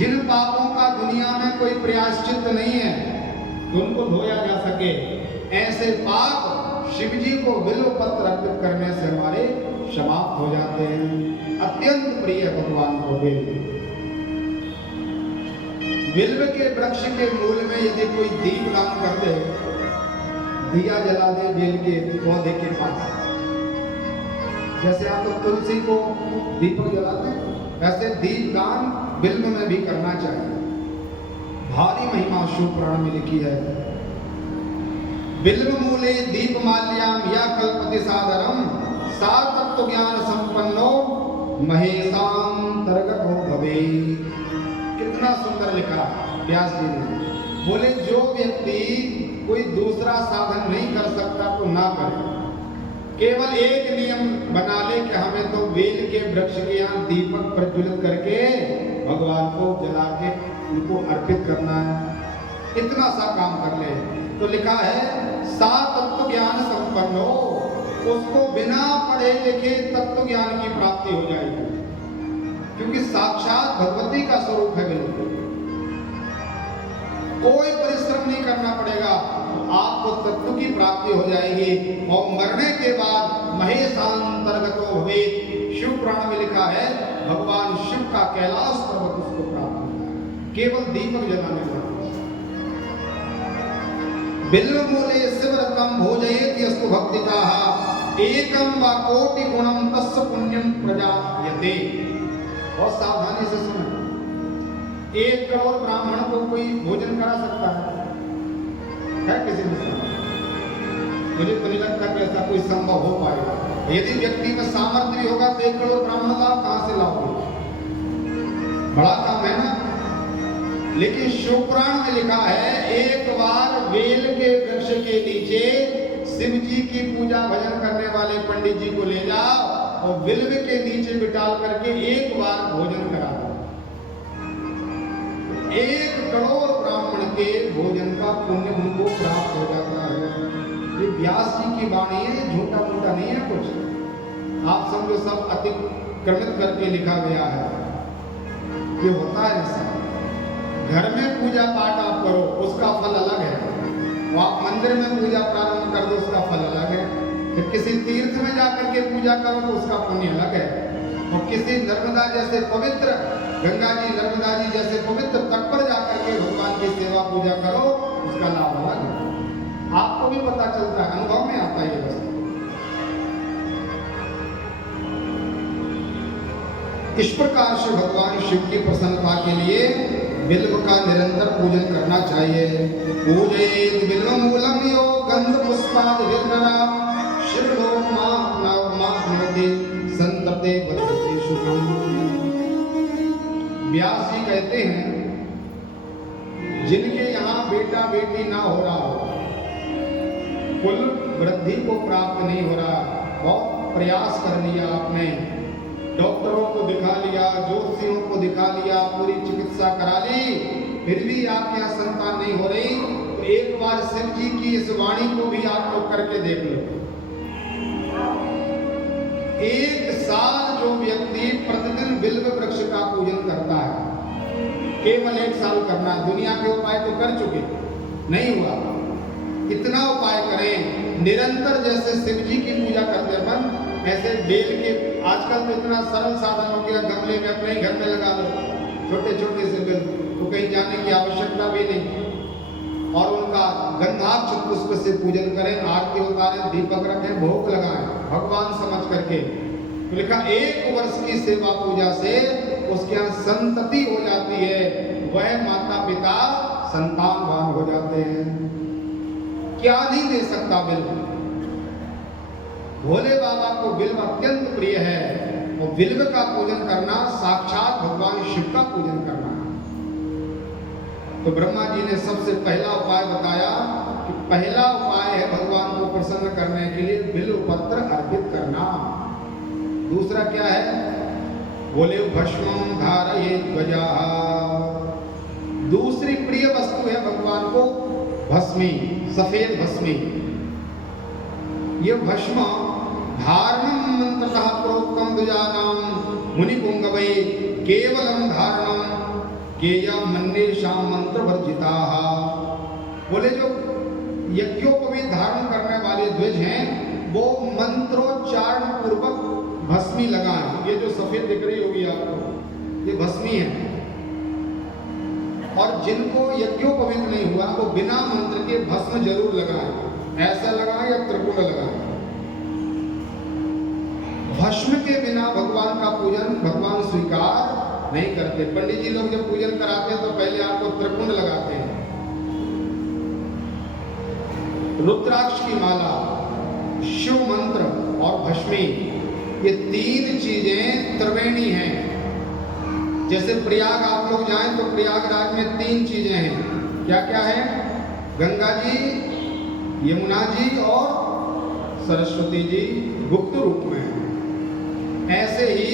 जिन पापों का दुनिया में कोई प्रायश्चित नहीं है तो उनको धोया जा सके, ऐसे पाप शिव जी को बिल्व पत्र अर्पित करने से हमारे समाप्त हो जाते हैं। अत्यंत प्रिय भगवान को बिल्व। बिल्व के वृक्ष के मूल में यदि कोई दीप दान कर दे, दिया जला दे बेल के पौधे के पास, जैसे आप तो तुलसी को दीपक जलाते हैं, वैसे दीप दान बिल्व में भी करना चाहिए। भारी महिमा शिव पुराण में लिखी है। बिल्व मूले दीप माल्याम या कल्पति सादरम सा तत्व ज्ञान संपन्नो महेशांतर्गतो भवे। कितना सुंदर लिखा व्यास जी ने। बोले जो व्यक्ति कोई दूसरा साधन नहीं कर सकता तो ना करे, केवल एक नियम बना ले कि हमें तो बेल के वृक्ष के यहाँ दीपक प्रज्वलित करके भगवान को जला के उनको अर्पित करना है, इतना सा काम कर ले तो लिखा है सा तत्व ज्ञान संपन्न हो, उसको बिना पढ़े लिखे तत्व ज्ञान की प्राप्ति हो जाएगी, क्योंकि साक्षात भगवती का स्वरूप है। बिल्कुल कोई परिश्रम नहीं करना पड़ेगा, आपको तत्व की प्राप्ति हो जाएगी और मरने के बाद महेशांतर्गतो भवेत्। शिव पुराण में लिखा है भगवान शिव का कैलाश पर्वत उसको प्राप्त होता है केवल दीपक जलाने से। बिल्व मूले शिवरतम भोजयेति अस्तु भक्तिकाः एकम वा कोटि गुणम तस्य पुण्यम प्रजायते। बहुत सावधानी से सुनो, 1 करोड़ ब्राह्मण को कोई भोजन करा सकता है किसी ने? मुझे तो नहीं लगता कि ऐसा कोई संभव हो पाएगा। यदि व्यक्ति में सामर्थ्य भी होगा तो 1 करोड़ ब्राह्मण लाभ कहां से लाओगे? बड़ा काम है ना। लेकिन शिव पुराण में लिखा है एक बार बेल के वृक्ष के नीचे शिव जी की पूजा भजन करने वाले पंडित जी को ले जाओ और बिल्व के नीचे बिठाल करके एक बार भोजन करा दो, 1 करोड़ ब्राह्मण के भोजन का पुण्य उनको प्राप्त हो जाता है। ये व्यास जी की वाणी है, झूठा मूठा नहीं है कुछ। आप समझो सब अतिक्रमित करके लिखा गया है। ये होता है ऐसा। घर में पूजा पाठ आप करो उसका फल अलग है, और आप मंदिर में पूजा प्रारंभ कर दो उसका फल अलग है। फिर किसी तीर्थ में जाकर के पूजा करो तो उसका पुण्य अलग है। और किसी नर्मदा जैसे पवित्र, गंगा जी नर्मदा जी जैसे पवित्र तट पर जाकर के भगवान की सेवा पूजा करो उसका लाभ अलग है। आपको भी पता चलता है, अनुभव में आता है ये वस्तु। इस प्रकार से भगवान शिव की प्रसन्नता के लिए बिल्व का निरंतर पूजन करना चाहिए। पूजेत बिल्व मूलम यो गंध पुष्पाद विरनरा शिवलोक माप्नोति संतते बद्धते सुखम। व्यास जी कहते हैं जिनके यहाँ बेटा बेटी ना हो रहा हो, कुल वृद्धि को प्राप्त नहीं हो रहा, बहुत प्रयास कर लिया आपने, डॉक्टरों को दिखा लिया, ज्योतिषियों को दिखा लिया, पूरी चिकित्सा करा ली, फिर भी आपके यहाँ संतान नहीं हो रही, तो एक बार शिव जी की इस वाणी को भी आप लोग करके देख लो। 1 साल जो व्यक्ति प्रतिदिन बिल्व वृक्ष का पूजन करता है, केवल 1 साल करना है। दुनिया के उपाय तो कर चुके, नहीं हुआ, इतना उपाय करें निरंतर। जैसे शिव जी की पूजा करते अपन, ऐसे बेल के, आजकल तो इतना सरल साधन हो गया, गमले में अपने घर में लगा दो छोटे छोटे से बेल, तो कहीं जाने की आवश्यकता भी नहीं। और उनका गंधाक्ष पुष्प से पूजन करें, आरती उतारें, दीपक रखें, भोग लगाएं भगवान समझ करके। तो लिखा 1 वर्ष की सेवा पूजा से उसके यहाँ संतति हो जाती है, वह माता पिता संतानवान हो जाते हैं। क्या नहीं दे सकता बिल्व? भोले बाबा को बिल्व अत्यंत प्रिय है, और बिल्व का पूजन करना साक्षात भगवान शिव का पूजन करना। तो ब्रह्मा जी ने सबसे पहला उपाय बताया कि पहला उपाय है भगवान को प्रसन्न करने के लिए बिल्व पत्र अर्पित करना। दूसरा क्या है? बोले भस्मं धारयेत् ध्वजाः। दूसरी प्रिय वस्तु है भगवान को भस्मी, सफेद भस्मी। ये भस्म धारणम मंत्रतः प्रोक्तम द्विजानाम मुनिपुंगवै केवलम धारणम गेया मन्नेषां मंत्र वर्जिता। बोले जो यज्ञोपवीत धारण करने वाले ध्वज हैं वो मंत्रोच्चारण पूर्वक भस्मी लगाएं। ये जो सफेद दिख रही होगी आपको ये भस्मी है। और जिनको यज्ञोपवीत नहीं हुआ वो बिना मंत्र के भस्म जरूर लगाएं। ऐसा लगाएं या त्रिपुट लगाएं। भस्म के बिना भगवान का पूजन भगवान स्वीकार नहीं करते। पंडित जी लोग जब पूजन कराते हैं तो पहले आपको त्रिपुंड लगाते हैं। रुद्राक्ष की माला, शिव मंत्र और भस्मी ये तीन चीजें त्रिवेणी हैं। जैसे प्रयाग आप लोग जाएं तो प्रयागराज में तीन चीजें हैं। क्या क्या है? गंगा जी, यमुना जी और सरस्वती जी गुप्त रूप में है। ऐसे ही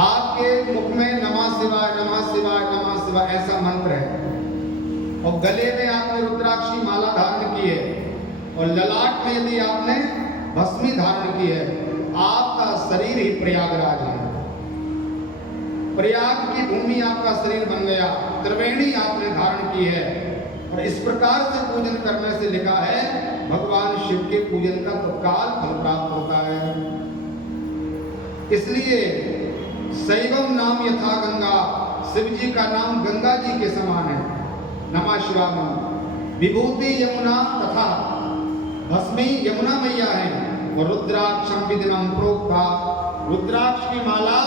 आपके मुख में नमः शिवाय नमः शिवाय नमः शिवाय ऐसा मंत्र है और गले में आपने रुद्राक्ष की माला धारण की है और ललाट में यदि आपने भस्मी धारण की है, आपका शरीर ही प्रयागराज है। प्रयाग की भूमि आपका शरीर बन गया। त्रिवेणी आपने धारण की है और इस प्रकार से पूजन करने से लिखा है भगवान शिव के पूजन का तत्काल फल प्राप्त होता है। इसलिए शैवम नाम यथा गंगा, शिव जी का नाम गंगा जी के समान है। नमः शिवाय। विभूति यमुना तथा भस्मी यमुना मैया है और रुद्राक्षम विदिनम प्रोक्ता। रुद्राक्ष की माला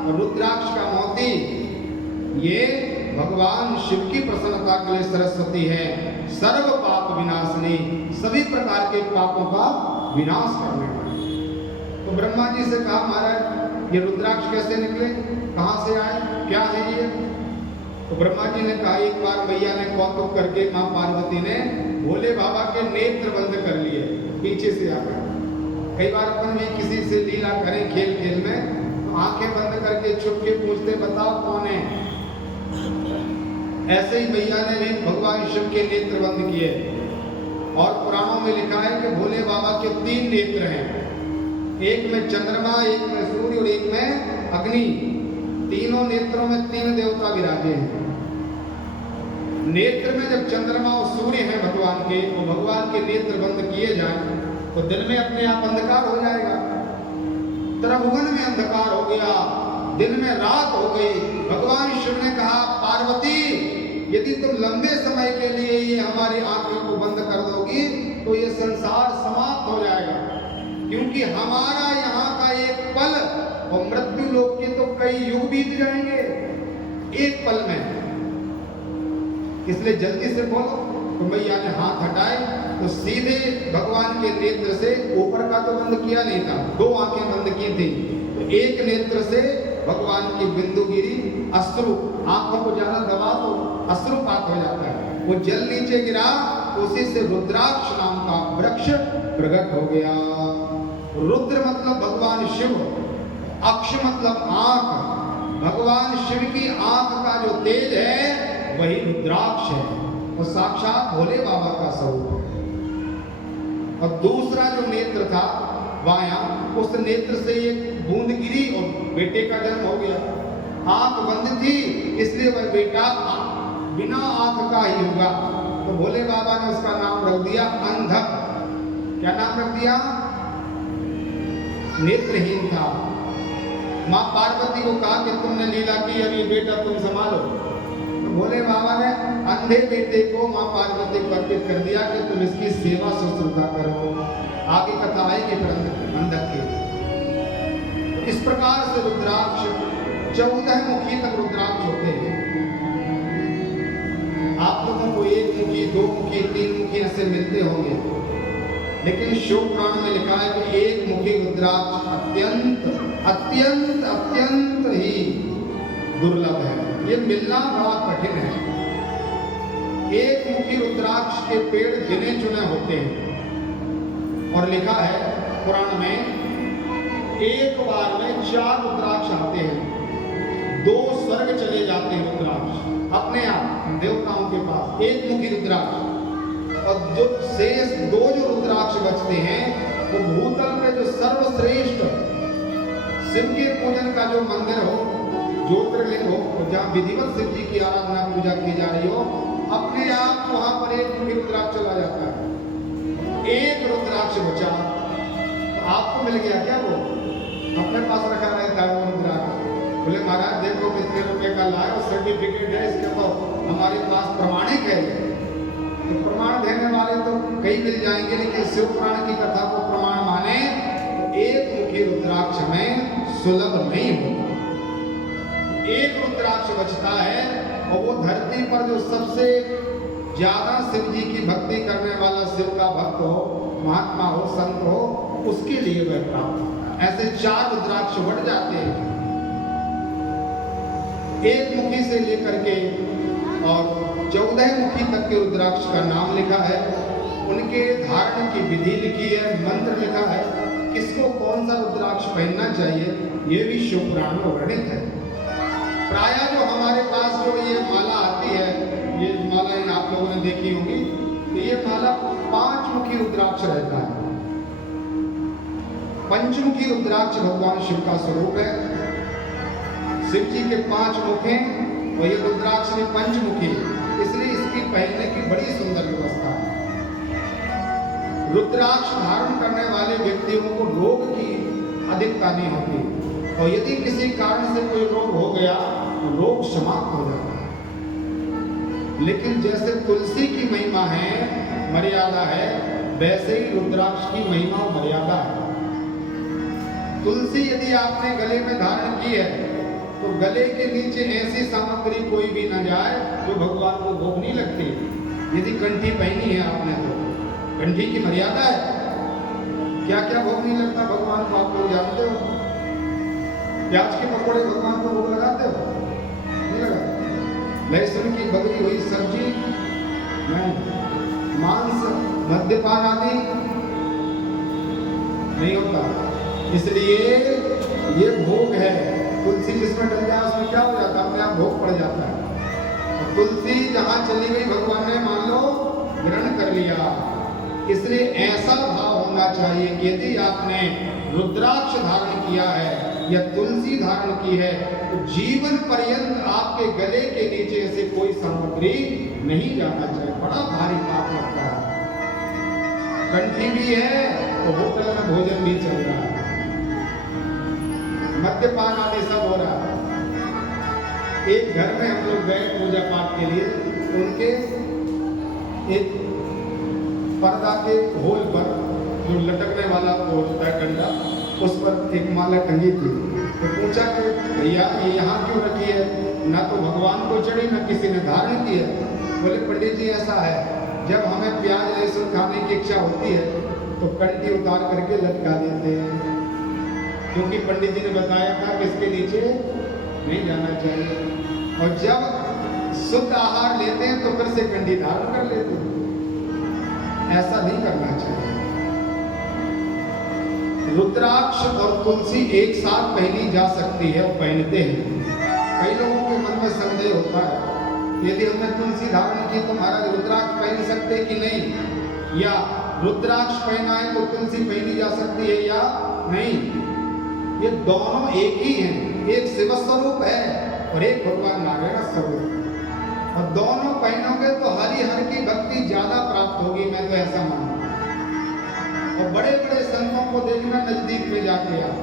और रुद्राक्ष का मोती ये भगवान शिव की प्रसन्नता के लिए सरस्वती है। सर्व पाप विनाशनी, सभी प्रकार के पापों का विनाश करने वाली। तो ब्रह्मा जी से कहा महाराज ये रुद्राक्ष कैसे निकले, कहां से आए, क्या है ये? तो ब्रह्मा जी ने कहा एक बार मैया ने कौतुक करके मां पार्वती ने भोले बाबा के नेत्र बंद कर लिए पीछे से आकर। कई बार अपन भी किसी से लीला करें खेल खेल में तो आंखें बंद करके छुप के पूछते बताओ कौन है। ऐसे ही मैया ने भी भगवान शिव के नेत्र बंद किए और पुराणों में लिखा है कि भोले बाबा के तीन नेत्र हैं, एक में चंद्रमा, एक में सूर्य और एक में अग्नि। तीनों नेत्रों में तीन देवता विराजे हैं। नेत्र में जब चंद्रमा और सूर्य है भगवान के, तो भगवान के नेत्र बंद किए जाएं तो दिन में अपने आप अंधकार हो जाएगा। त्रिभुवन में अंधकार हो गया, दिन में रात हो गई। भगवान शिव ने कहा पार्वती यदि तुम लंबे समय के लिए ये हमारी आंखों को बंद कर दोगी तो ये संसार समाप्त हो जाएगा, क्योंकि हमारा यहाँ का एक पल और मृत्यु लोक के तो कई युग बीत जाएंगे एक पल में। इसलिए जल्दी से बोलो। तो मैया ने हाथ हटाए तो सीधे भगवान के नेत्र से, ऊपर का तो बंद किया नहीं था, दो आंखें बंद की थी, तो एक नेत्र से भगवान की बिंदु गिरी, अश्रु, आंखों को ज्यादा दबा तो अश्रुपात हो जाता है, वो जल नीचे गिरा, उसी से रुद्राक्ष नाम का वृक्ष प्रकट हो गया। रुद्र मतलब भगवान शिव, अक्ष मतलब आंख। भगवान शिव की आंख का जो तेज है वही रुद्राक्ष है और साक्षात भोले बाबा का स्वरूप है। और दूसरा जो नेत्र था बायां, उस नेत्र से एक बूंद गिरी और बेटे का जन्म हो गया। आंख बंद थी इसलिए वह बेटा बिना आंख का ही होगा। तो भोले बाबा ने उसका नाम रख दिया अंधक। क्या नाम रख दिया? नेत्रहीन था। मां पार्वती को कहा कि तुमने लीला की, अब ये बेटा तुम संभालो। तो भोले बाबा ने अंधे बेटे को मां पार्वती को अर्पित कर दिया कि तुम इसकी सेवा शुश्रूषा करो। आगे कथा आएगी अंधक की। तो इस प्रकार से रुद्राक्ष 14 मुखी तक रुद्राक्ष होते हैं। आप लोगों को एक मुखी, दो मुखी, तीन मुखी ऐसे मिलते होंगे, लेकिन शिव पुराण में लिखा है कि एक मुखी रुद्राक्ष अत्यंत अत्यंत अत्यंत ही दुर्लभ है। ये मिलना बड़ा कठिन है। एक मुखी रुद्राक्ष के पेड़ गिने चुने होते हैं और लिखा है पुराण में एक बार में 4 रुद्राक्ष आते हैं, 2 स्वर्ग चले जाते हैं रुद्राक्ष अपने आप देवताओं के पास, एक मुखी रुद्राक्ष। और जो शेष 2 जो रुद्राक्ष बचते हैं वो भूतल पे जो सर्वश्रेष्ठ शिव के पूजन का जो मंदिर हो, ज्योतिर्लिंग हो, जहाँ विधिवत शिव जी की आराधना पूजा की जा रही हो, अपने आप वहां पर एक मुखी रुद्राक्ष चला जाता है। एक रुद्राक्ष बचा तो आपको मिल गया क्या? वो अपने पास रखा रहता है वो रुद्राक्ष। बोले महाराज देखो कितने रुपए का लाए और सर्टिफिकेट है इसके, तो हमारे पास प्रमाणिक है। तो प्रमाण देने वाले तो कई मिल जाएंगे, लेकिन शिव पुराण की कथा को प्रमाण माने तो एक मुखी रुद्राक्ष में सुलभ नहीं होगा। एक रुद्राक्ष बचता है और वो धरती पर जो सबसे ज्यादा शिव जी की भक्ति करने वाला शिव का भक्त हो, महात्मा हो, संत हो, उसके लिए वह प्राप्त होता है। ऐसे 4 रुद्राक्ष बढ़ जाते हैं, एक मुखी से लेकर के और 14 मुखी तक के रुद्राक्ष का नाम लिखा है, उनके धारण की विधि लिखी है, मंत्र लिखा है, किसको कौन सा रुद्राक्ष पहनना चाहिए ये भी शिव पुराण में वर्णित है। प्रायः जो हमारे पास जो ये माला आती है, ये माला आप लोगों ने देखी होगी, तो ये माला 5 मुखी रुद्राक्ष रहता है। पंचमुखी रुद्राक्ष भगवान शिव का स्वरूप है। शिव जी के 5 मुख हैं और ये रुद्राक्ष में पंचमुखी, इसलिए इसकी पहनने की बड़ी सुंदर व्यवस्था है। रुद्राक्ष धारण करने वाले व्यक्तियों को रोग की अधिकता नहीं होती, और यदि किसी कारण से कोई रोग हो गया तो रोग समाप्त हो जाता है। लेकिन जैसे तुलसी की महिमा है, मर्यादा है, वैसे ही रुद्राक्ष की महिमा और मर्यादा है। तुलसी यदि आपने गले में धारण की है तो गले के नीचे ऐसी सामग्री कोई भी न जाए जो भगवान को भोग नहीं लगती। यदि कंठी पहनी है आपने तो कंठी की मर्यादा है, क्या क्या भोग नहीं लगता भगवान को, आप लोग जानते हो। प्याज के पकौड़े भगवान को भोग लगाते हो? नहीं लगाते। लहसुन की बगरी हुई सब्जी नहीं, मांस मद्यपान आदि नहीं होता। इसलिए ये भोग है। तुलसी जिसमें डल जाए उसमें क्या हो जाता है, अपने आप भोग पड़ जाता है। और तुलसी जहां चली गई भगवान ने मान लो ग्रहण कर लिया। इसलिए ऐसा भाव होना चाहिए कि यदि आपने रुद्राक्ष धारण किया है या तुलसी धारण की है तो जीवन पर्यंत आपके गले के नीचे से कोई सामग्री नहीं जाना चाहिए। बड़ा भारी पाप लगता है। कंठी भी है तो होटल में भोजन भी चल रहा है, मद्यपान आदि सब हो रहा है। एक घर में हम लोग गए पूजा पाठ के लिए, उनके एक पर्दा के होल पर जो लटकने वाला वो होता है डंडा, उस पर एक माला टंगी थी। तो पूछा कि भैया ये यहाँ क्यों रखी है? ना तो भगवान को चढ़ी ना किसी ने धारण की है। बोले पंडित जी ऐसा है, जब हमें प्याज लहसुन खाने की इच्छा होती है तो कंठी उतार करके लटका देते हैं, क्योंकि पंडित जी ने बताया था कि इसके नीचे नहीं जाना चाहिए। और जब शुद्ध आहार लेते हैं तो फिर से कंठी धारण कर लेते हैं। ऐसा नहीं करना चाहिए। रुद्राक्ष और तुलसी एक साथ पहनी जा सकती है और पहनते हैं। कई लोगों के मन में संदेह होता है, यदि हमने तुलसी धारण की तो महाराज रुद्राक्ष पहन सकते कि नहीं, या रुद्राक्ष पहना है तो तुलसी पहनी जा सकती है या नहीं। ये दोनों एक ही हैं, एक शिव स्वरूप है और एक भगवान नारायण स्वरूप। और दोनों पहनोगे तो हरिहर की भक्ति ज्यादा प्राप्त होगी, मैं तो ऐसा मानता हूं। और बड़े बड़े संतों को देखना नजदीक में जाके आप,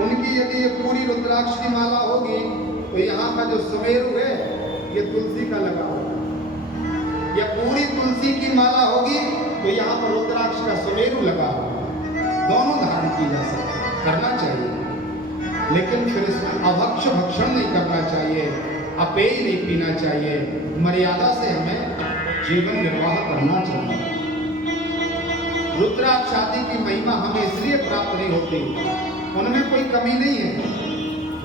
उनकी यदि ये पूरी रुद्राक्ष की माला होगी तो यहाँ का जो सुमेरु है ये तुलसी का लगा होगा, या पूरी तुलसी की माला होगी तो यहाँ पर रुद्राक्ष का सुमेरु लगा होगा। दोनों धारण की जा सकती है, करना चाहिए, लेकिन फिर इसमें अभक्ष भक्षण नहीं करना चाहिए, अपेय नहीं पीना चाहिए। मर्यादा से हमें जीवन निर्वाह करना चाहिए। रुद्राक्ष आदि की महिमा हमें इसलिए प्राप्त नहीं होती, उनमें कोई कमी नहीं है।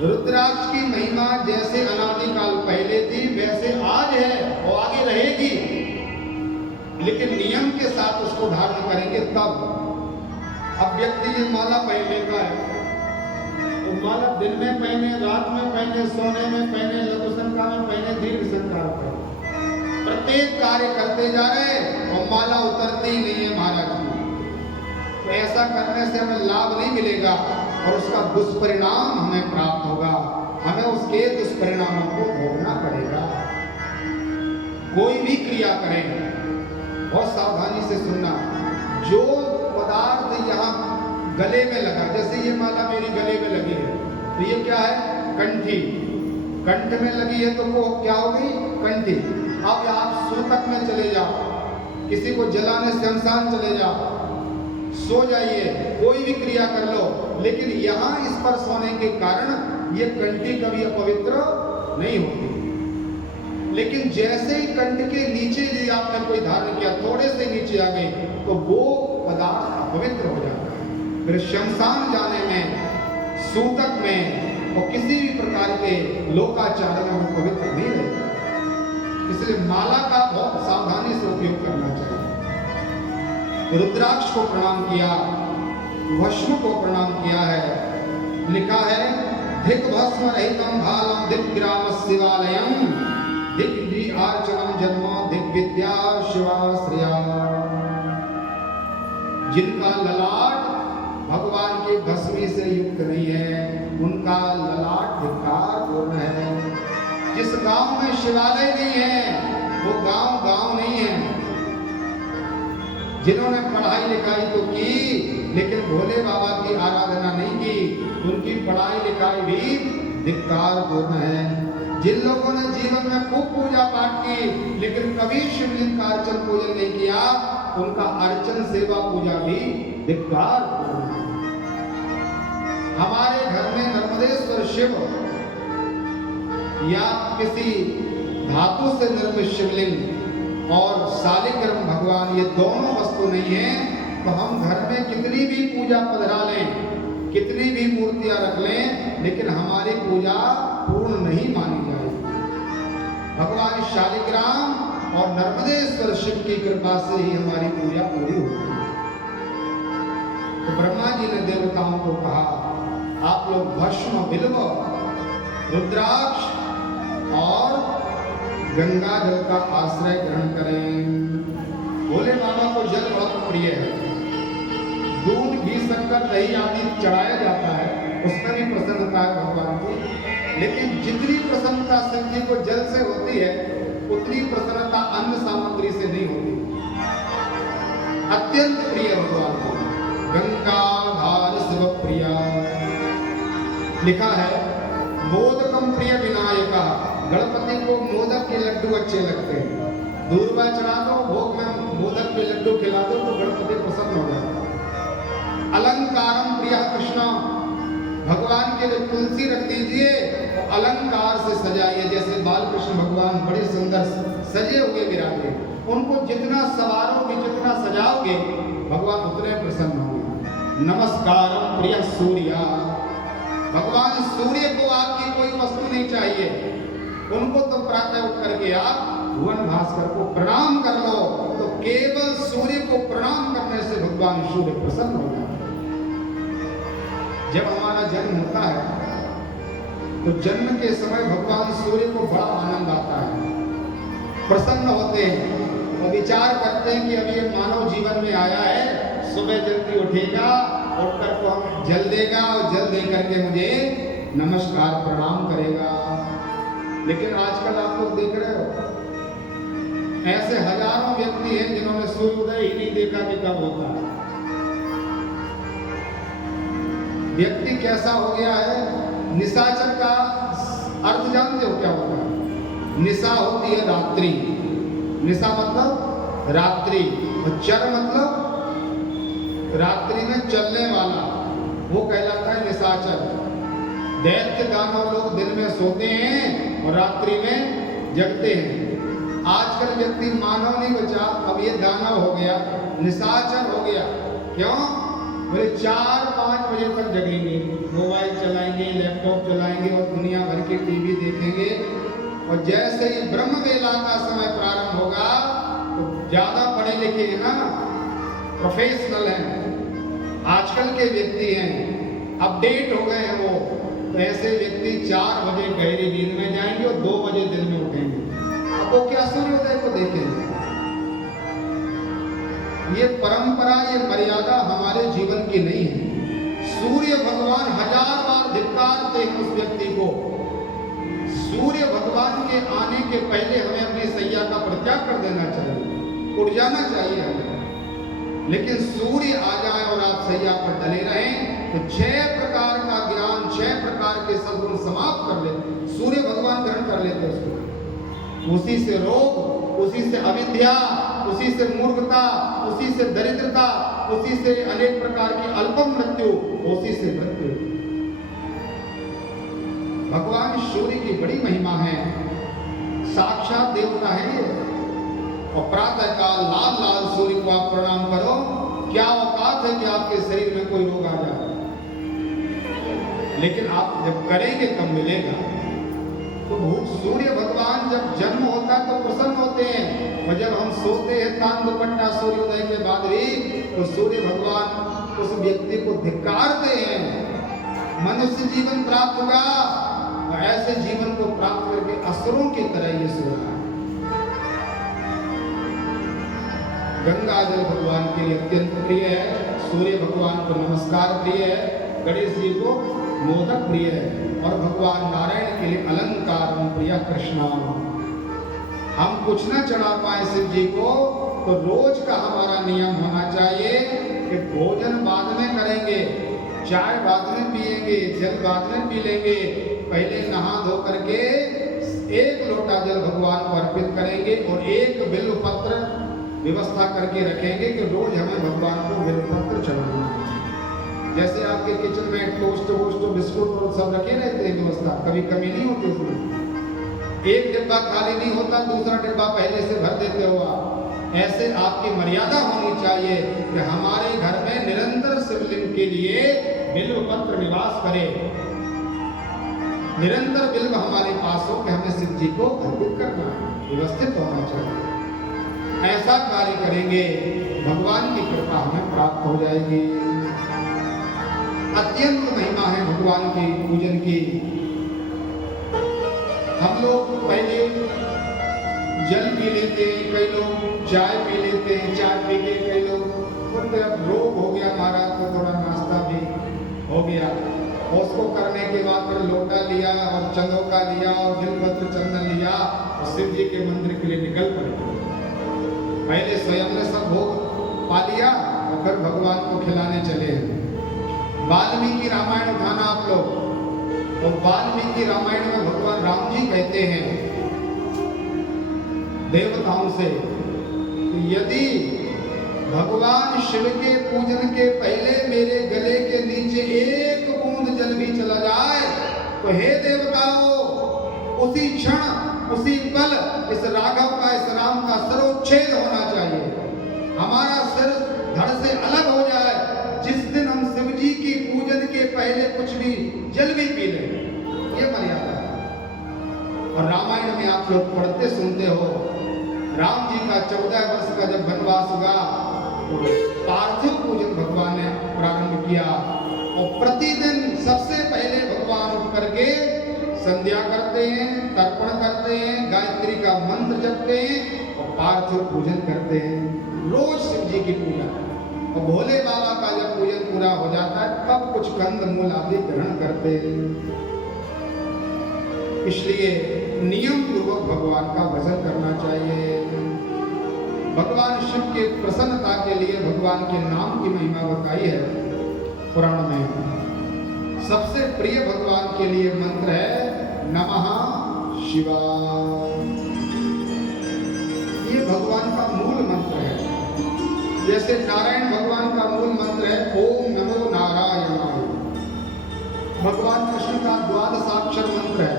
रुद्राक्ष की महिमा जैसे अनादिकाल पहले थी वैसे आज है और आगे रहेगी, लेकिन नियम के साथ उसको धारण करेंगे तब। अब व्यक्ति ये माला पहनने का है तो माला दिन में पहने, रात में पहने, सोने में पहने, लघु संख्या में पहने, दीर्घ संख्या में पहने, प्रत्येक कार्य करते जा रहे और माला उतरती ही नहीं है महाराज जी। तो ऐसा करने से हमें लाभ नहीं मिलेगा और उसका दुष्परिणाम हमें प्राप्त होगा। हमें उसके दुष्परिणामों को भोगना पड़ेगा। कोई भी क्रिया करें, बहुत सावधानी से सुनना। जो पदार्थ यहाँ गले में लगा, जैसे ये माला मेरी गले में लगी है, तो ये क्या है? कंठी। कंठ में लगी है तो वो क्या हो गई? कंठी। अब आप सूतक में चले जाओ, किसी को जलाने शमशान चले जाओ, सो जाइए, कोई भी क्रिया कर लो, लेकिन यहाँ स्पर्श होने के कारण ये कंठी कभी अपवित्र नहीं होती। लेकिन जैसे ही कंठ के नीचे भी आपने कोई धारण किया, थोड़े से नीचे आ गए, तो वो पदार्थ अपवित्र हो जाता है। फिर शमशान जाने में, सूतक में और किसी भी प्रकार के लोकाचार में वो पवित्र नहीं रहता। इसलिए माला का बहुत सावधानी से उपयोग करना चाहिए। रुद्राक्ष को प्रणाम किया, भस्म को प्रणाम किया है। लिखा है धिक भस्म रहितम भालम दिक ग्राम शिवालयम दिक आर्चनम जन्म दिक विद्या शिवाश्रया। जिनका ललाट भगवान की भस्मी से युक्त नहीं है, उनका ललाट धिक्कार पूर्ण है। जिस गांव में शिवालय नहीं है, वो गांव नहीं है। जिन्होंने पढ़ाई लिखाई तो की, लेकिन भोले बाबा की आराधना नहीं की, उनकी पढ़ाई लिखाई भी धिक्कार पूर्ण है। जिन लोगों ने जीवन में खूब पूजा पाठ की, लेकिन कभी शिवलिंग का अर्चन पूजन नहीं किया, उनका अर्चन सेवा पूजा भी धिक्कार पूर्ण है। हमारे घर में नर्मदेश्वर शिव या किसी धातु से निर्मित शिवलिंग और शालिग्राम भगवान, ये दोनों वस्तु नहीं है, तो हम घर में कितनी भी पूजा पधरा लें, कितनी भी मूर्तियां रख लें, लेकिन हमारी पूजा पूर्ण नहीं मानी जाएगी। भगवान शालिग्राम और नर्मदेश्वर शिव की कृपा से ही हमारी पूजा पूरी होती है। तो ब्रह्मा जी ने देवताओं को कहा, आप लोग भस्म, बिल्व, रुद्राक्ष और गंगा जल का आश्रय ग्रहण करें। भोले बाबा को जल बहुत प्रिय है। दूध, घी, शक्कर, दही आदि चढ़ाया जाता है, उसमें भी प्रसन्नता है भगवान की। लेकिन जितनी प्रसन्नता शिव जी को जल से होती है, उतनी प्रसन्नता अन्न सामग्री से नहीं होती। अत्यंत प्रिय भगवान को गंगाधार शिव प्रिया। लिखा है मोदकम प्रिय विनायका। गणपति को मोदक के लड्डू अच्छे लगते हैं। दूर्वा चढ़ा दो, भोग में मोदक के लड्डू खिला दो, तो गणपति प्रसन्न हो जाता है। अलंकारम प्रिय कृष्ण। भगवान के लिए तुलसी रख दीजिए, तो अलंकार से सजाइए। जैसे बाल कृष्ण भगवान बड़े सुंदर सजे हुए विराजे, उनको जितना सवारोगे, जितना सजाओगे, भगवान उतने प्रसन्न होंगे। नमस्कारम प्रिय सूर्या। भगवान सूर्य को आपकी कोई वस्तु नहीं चाहिए, उनको तो प्रातः उठ करके आप भुवन भास्कर को प्रणाम कर लो, तो केवल सूर्य को प्रणाम करने से भगवान सूर्य प्रसन्न हो जाते हैं। जब हमारा जन्म होता है, तो जन्म के समय भगवान सूर्य को बड़ा आनंद आता है, प्रसन्न होते हैं और विचार करते हैं कि अभी ये मानव जीवन में आया है, सुबह जल्दी उठेगा, उठकर को हम जल देगा और जल दे करके मुझे नमस्कार प्रणाम करेगा। लेकिन आजकल आप लोग देख रहे हो, ऐसे हजारों व्यक्ति हैं जिन्होंने सूर्योदय ही नहीं देखा कि कब होता है। व्यक्ति कैसा हो गया है? निशाचर का अर्थ जानते हो क्या होता है? निशा होती है रात्रि। निशा मतलब रात्रि, और चर मतलब रात्रि में चलने वाला, वो कहलाता है निशाचर। दैत्य दानव लोग दिन में सोते हैं और रात्रि में जगते हैं। आजकल व्यक्ति मानव नहीं बचा, अब ये दानव हो गया, निशाचर हो गया। क्यों? बोले 4-5 बजे तक जगेंगे, मोबाइल चलाएंगे, लैपटॉप चलाएंगे और दुनिया भर की टीवी देखेंगे। और जैसे ही ब्रह्म वेला का समय प्रारंभ होगा, तो ज्यादा पढ़े लिखे हैं ना, प्रोफेशनल हैं, आजकल के व्यक्ति हैं, अपडेट हो गए हैं वो, तो ऐसे व्यक्ति 4 बजे गहरी नींद में जाएंगे और 2 बजे दिन में उठेंगे। अब वो क्या सूर्योदय को देखेंगे? ये परंपरा, ये मर्यादा हमारे जीवन की नहीं है। सूर्य भगवान 1000 बार धिक्कारते हैं उस व्यक्ति को सूर्य भगवान के आने के पहले हमें अपनी सैया का परित्याग कर देना चाहिए, उठ जाना चाहिए हमें। लेकिन सूर्य आ जाए और आप सैया पर डले रहें तो 6 प्रकार का ज्ञान, 6 प्रकार के सद्गुण समाप्त कर लेते, सूर्य भगवान ग्रहण कर लेते उसको। उसी से रोग, उसी से अविद्या, उसी से मूर्खता, उसी से दरिद्रता, उसी से अनेक प्रकार की अल्पम मृत्यु, उसी से मृत्यु। भगवान सूर्य की बड़ी महिमा है, साक्षात देवता है ये। और प्रातः काल लाल लाल सूर्य को आप प्रणाम करो, क्या औकात है कि आपके शरीर में कोई रोग आ जाए। लेकिन आप जब करेंगे तब मिलेगा। तो सूर्य भगवान जब जन्म होता है तो प्रसन्न होते हैं, और जब हम सोते हैं तान दुपट्टा सूर्योदय के बाद भी, तो सूर्य भगवान उस व्यक्ति को धिक्कारते हैं। मनुष्य जीवन प्राप्त होगा, और ऐसे जीवन को प्राप्त करके असुरों की तरह ये सो रहा है। गंगा जल भगवान के लिए अत्यंत प्रिय है, सूर्य भगवान को नमस्कार प्रिय है, गणेश जी को मोदक प्रिय है, और भगवान नारायण के लिए अलंकार प्रिय कृष्णा। हम कुछ न चढ़ा पाए शिव जी को तो रोज का हमारा नियम होना चाहिए कि भोजन बाद में करेंगे, चाय बाद में पिएंगे, जल बाद में पी लेंगे, पहले नहा धो करके 1 लोटा जल भगवान को अर्पित करेंगे और 1 बिल्व पत्र व्यवस्था करके रखेंगे कि रोज हमें भगवान को बिल्व पत्र चढ़ाना है। जैसे आपके किचन में टोस्ट वोस्ट बिस्कुट और सब रखे रहते हैं व्यवस्था, कभी कमी नहीं होती उसमें। 1 डिब्बा खाली नहीं होता, दूसरा डिब्बा पहले से भर देते हो आप। ऐसे आपकी मर्यादा होनी चाहिए कि हमारे घर में निरंतर शिवलिंग के लिए बिल्व पत्र निवास करे, निरंतर बिल्व हमारे पास हो कि हमें शिव जी को अर्पित करना है, व्यवस्थित होना चाहिए। ऐसा कार्य करेंगे भगवान की कृपा हमें प्राप्त हो जाएगी। अत्यंत महिमा है भगवान के पूजन की। हम लोग पहले जल पी लेते हैं, कई लोग चाय पी लेते हैं, चाय पी के कई लोग अब रोग हो गया हमारा तो थोड़ा नाश्ता भी हो गया, और उसको करने के बाद फिर लोटा लिया और चंदोका लिया और बिल्वपत्र चंदन लिया और शिव जी के मंदिर के लिए निकल पड़े। पहले स्वयं ने सब भोग पा लिया और फिर भगवान को खिलाने चले हैं। वाल्मीकि रामायण उठाना आप लोग, और वाल्मीकि रामायण में भगवान राम जी कहते हैं देवताओं से, यदि भगवान शिव के पूजन के पहले मेरे गले के नीचे 1 बूंद जल भी चला जाए तो हे देवताओं, उसी क्षण उसी पल इस राघव का, इस राम का सिरोच्छेद होना चाहिए, हमारा सिर धड़ से अलग हो जाए जिस दिन हम शिव जी की पूजन के पहले कुछ भी जल भी पी लें। ये मर्यादा है। और रामायण में आप लोग पढ़ते सुनते हो, राम जी का 14 वर्ष का जब वनवास हुआ तो पार्थिव पूजन भगवान ने प्रारंभ किया, और प्रतिदिन सबसे पहले भगवान उठ करके संध्या करते हैं, तर्पण करते हैं, गायत्री का मंत्र जपते हैं और पार्थिव पूजन करते हैं। रोज शिव जी की पूजा, और भोले बाबा का जब पूजन पूरा हो जाता है तब कुछ कंद मूल आदि ग्रहण करते हैं। इसलिए नियम पूर्वक भगवान का भजन करना चाहिए। भगवान शिव के प्रसन्नता के लिए भगवान के नाम की महिमा बताई है पुराण में। सबसे प्रिय भगवान के लिए मंत्र है नमः शिवाय। ये भगवान का मूल मंत्र है। जैसे नारायण भगवान का मूल मंत्र है ओम नमो नारायणाय। भगवान कृष्ण का 12 अक्षर मंत्र है,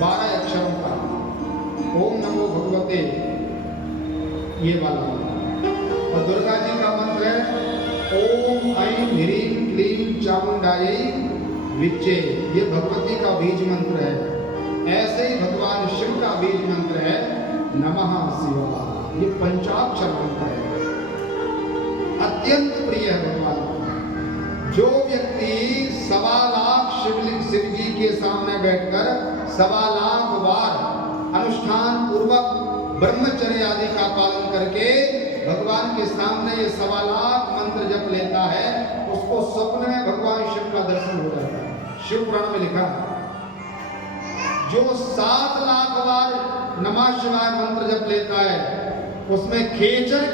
12 अक्षरों का, ओम नमो भगवते, ये वाला। और दुर्गा जी का मंत्र है ओम ऐं ह्रीं क्लीं चामुंडायै विच्चे, ये भगवती का बीज मंत्र है। ऐसे ही भगवान शिव का बीज मंत्र है नमः शिवाय, ये पंचाक्षर मंत्र है, अत्यंत प्रिय है भगवान। जो व्यक्ति 1.25 लाख शिवलिंग शिव जी के सामने बैठकर 1.25 लाख बार अनुष्ठान पूर्वक ब्रह्मचर्य आदि का पालन करके भगवान के सामने ये 1.25 लाख मंत्र जप लेता है, उसको स्वप्न में भगवान शिव का दर्शन हो जाता है। शिव पुराण में लिखा जो 7 लाख बार नमः शिवाय मंत्र जप लेता है, उसमें खेचर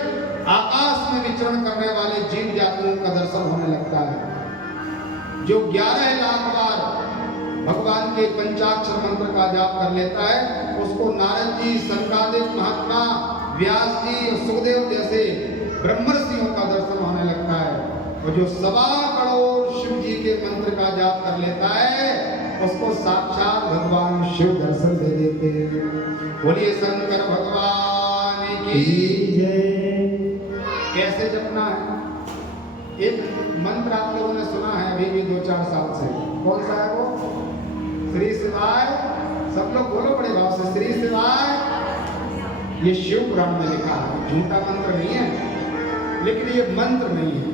आकाश में विचरण करने वाले जीव जातियों का दर्शन होने लगता है। जो 11 लाख बार भगवान के पंचाक्षर मंत्र का जाप कर लेता है, उसको नारद जी, सनकादिक महात्मा, व्यास जी और सुखदेव जैसे ब्रह्मर्षियों का दर्शन होने लगता है। और जो 1.25 करोड़ शिव जी के मंत्र का जाप कर लेता है, उसको साक्षात भगवान शिव दर्शन दे देते हैं। बोलिए शंकर भगवान की जय। कैसे जपना है? एक मंत्र आप लोगों ने सुना है अभी भी 2-4 साल से। कौन सा है वो? श्री शिवाय। सब लोग बोलो बड़े भाव से, श्री शिवाय। ये शिव पुराण में लिखा है, झूठा मंत्र नहीं है, लेकिन ये मंत्र नहीं है।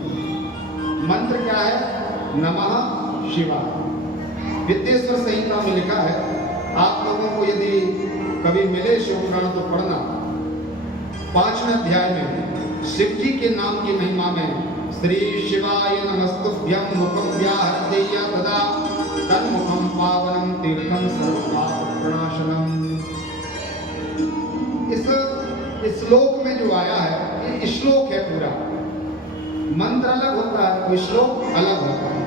मंत्र क्या है? नमः शिवाय। विद्येश्वर संहिता में लिखा है। आप लोगों को यदि कभी मिले शिव पुराण तो पढ़ना। 5वें अध्याय में शिव जी के नाम की महिमा में श्री शिवाय नमस्तुभ्यं मुखं व्याहृत्य तदा तन्मुखं पावनं तीर्थं सर्वपापप्रणाशनम्। इस श्लोक में जो आया है, ये श्लोक है पूरा। मंत्र अलग होता है, श्लोक अलग होता है।